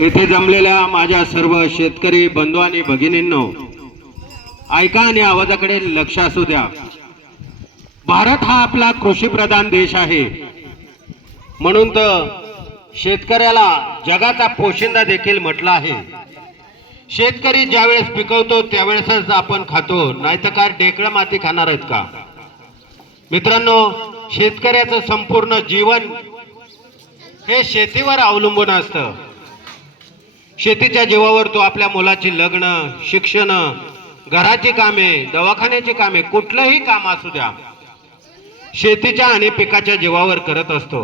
येथे जमलेल्या माझ्या सर्व शेतकरी बंधू आणि भगिनींनो ऐका आणि आवाजाकडे लक्ष असू द्या. भारत हा आपला कृषीप्रधान देश आहे. म्हणून तर शेतकऱ्याला जगाचा पोशिंदा देखील म्हटला आहे. शेतकरी ज्यावेळेस पिकवतो त्यावेळेसच आपण खातो. नाही तर काय ढेकळं माती खाणार आहेत का? मित्रांनो शेतकऱ्याचं संपूर्ण जीवन हे शेतीवर अवलंबून असतं. शेतीच्या जीवावर तो आपल्या मुलाची लग्न शिक्षण घराची कामे दवाखान्याची कामे कुठलंही काम असू द्या शेतीच्या आणि पिकाच्या जीवावर करत असतो.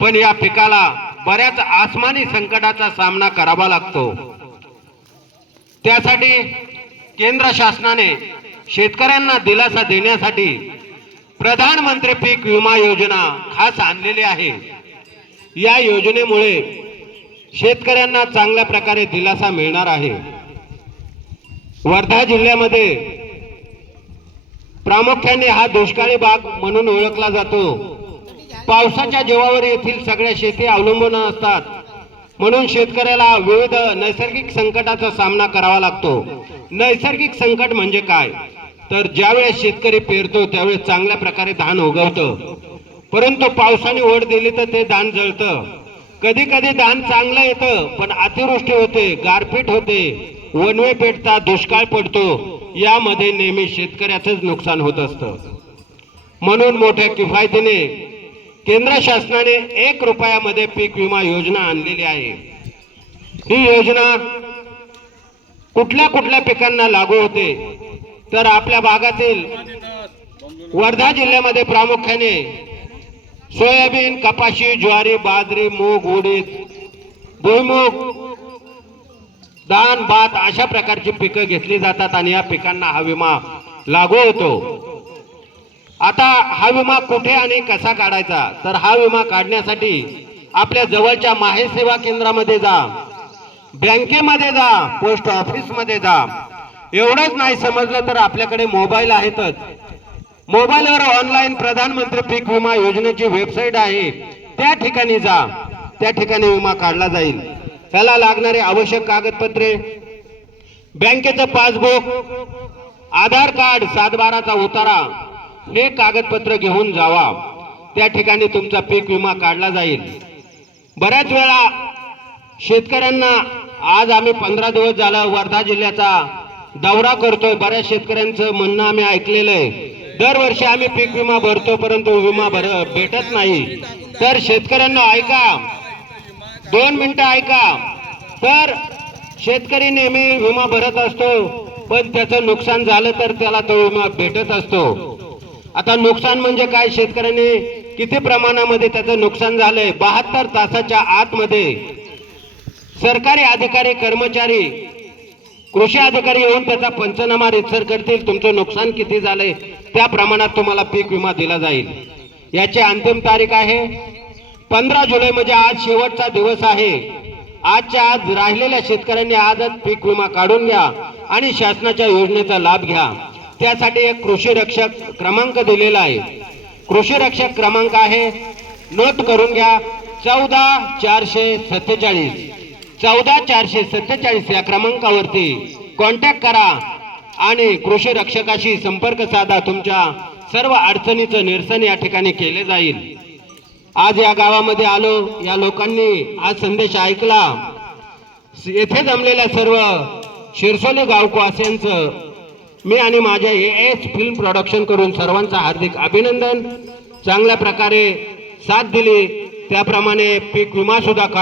पण या पिकाला बऱ्याच आसमानी संकटाचा सामना करावा लागतो. त्यासाठी केंद्र शासनाने शेतकऱ्यांना दिलासा देण्यासाठी प्रधानमंत्री पीक विमा योजना खास आणलेली आहे. या योजनेमुळे शेतकऱ्यांना चांगल्या प्रकारे दिलासा मिळणार आहे. वर्धा जिल्ह्यामध्ये प्रामुख्याने हा दुष्काळी भाग म्हणून ओळखला जातो. पावसाच्या जीवावर येथील सगळ्या शेती अवलंबून असतात. म्हणून शेतकऱ्याला विविध नैसर्गिक संकटाचा सामना करावा लागतो. नैसर्गिक संकट म्हणजे काय? तर ज्यावेळेस शेतकरी पेरतो त्यावेळेस चांगल्या प्रकारे धान उगवतं. परंतु पावसाने ओढ दिली तर ते धान जळतं. कधी कधी धान चांगलं येतं पण अतिवृष्टी होते गारपीट होते वनवे पेटतात दुष्काळ पडतो यामध्ये नेहमी शेतकऱ्याचंच नुकसान होत असतं. म्हणून मोठ्या किफायतीने केंद्र शासनाने एक रुपयामध्ये पीक विमा योजना आणलेली आहे. ही योजना कुठल्या कुठल्या पिकांना लागू होते तर आपल्या भागातील वर्धा जिल्ह्यामध्ये प्रामुख्याने सोयाबीन कपाशी ज्वारी बाजरी मूग उडीद भुईमूग धान भात अशा प्रकारची पिकं घेतली जातात आणि या पिकांना हा विमा लागू होतो. आता हा विमा कुठे आणि कसा काढायचा? तर हा विमा काढण्यासाठी आपल्या जवळच्या माहे सेवा केंद्रामध्ये जा. बँकेमध्ये जा पोस्ट ऑफिसमध्ये जा. एवढंच नाही समजलं तर आपल्याकडे मोबाईल आहेतच. मोबाईलवर ऑनलाईन प्रधानमंत्री पीक विमा योजनेची वेबसाईट आहे. त्या ठिकाणी जा. त्या ठिकाणी विमा काढला जाईल. त्याला लागणारे आवश्यक कागदपत्रे बँकेचं पासबुक आधार कार्ड सातबाराचा उतारा हे कागदपत्र घेऊन जावा. त्या ठिकाणी तुमचा पीक विमा काढला जाईल. बऱ्याच वेळा शेतकऱ्यांना आज आम्ही पंधरा दिवस झाला वर्धा जिल्ह्याचा दौरा करतोय. बऱ्याच शेतकऱ्यांचं म्हणणं आम्ही ऐकलेलं आहे. दरवर्षी आम्ही पीक विमा भरतो परंतु विमा भर भेटत नाही. तर शेतकऱ्यांना ऐका. दोन मिनिटं ऐका. तर शेतकरी नेहमी विमा भरत असतो पण त्याचं नुकसान झालं तर त्याला तो विमा भेटत असतो. आता नुकसान म्हणजे काय शेतकऱ्याने? किती प्रमाणामध्ये त्याचं नुकसान झालंय? बहात्तर तासाच्या आतमध्ये. सरकारी अधिकारी कर्मचारी कृषी अधिकारी येऊन त्याचा पंचनामा रितसर करतील. तुमचं नुकसान किती झालंय त्या प्रमाणात तुम्हाला पीक विमा दिला जाईल. याची अंतिम तारीख आहे. पंधरा जुलै म्हणजे आज शेवटचा दिवस आहे. आजच्या आज राहिलेल्या शेतकऱ्यांनी आजच पीक विमा काढून घ्या आणि शासनाच्या योजनेचा लाभ घ्या. त्यासाठी एक कृषी रक्षक क्रमांक दिलेला आहे. कृषी रक्षक क्रमांक आहे. नोट करून घ्या. चौदा चारशे सत्तेचाळीस. चौदा चारशे सत्तेचाळीस या क्रमांकावरती कॉन्टॅक्ट करा आणि कृषी रक्षकाशी संपर्क साधा. तुमच्या सर्व अडचणीचं निरसन या ठिकाणी केले जाईल. आज या गावामध्ये आलो. या लोकांनी आज संदेश ऐकला. येथे जमलेल्या सर्व शिरसोली गाववासियांचं मी आणि माझ्या ए एस फिल्म प्रोडक्शन करून सर्वांचं हार्दिक अभिनंदन. चांगल्या प्रकारे साथ दिली. त्याप्रमाणे पीक विमा सुद्धा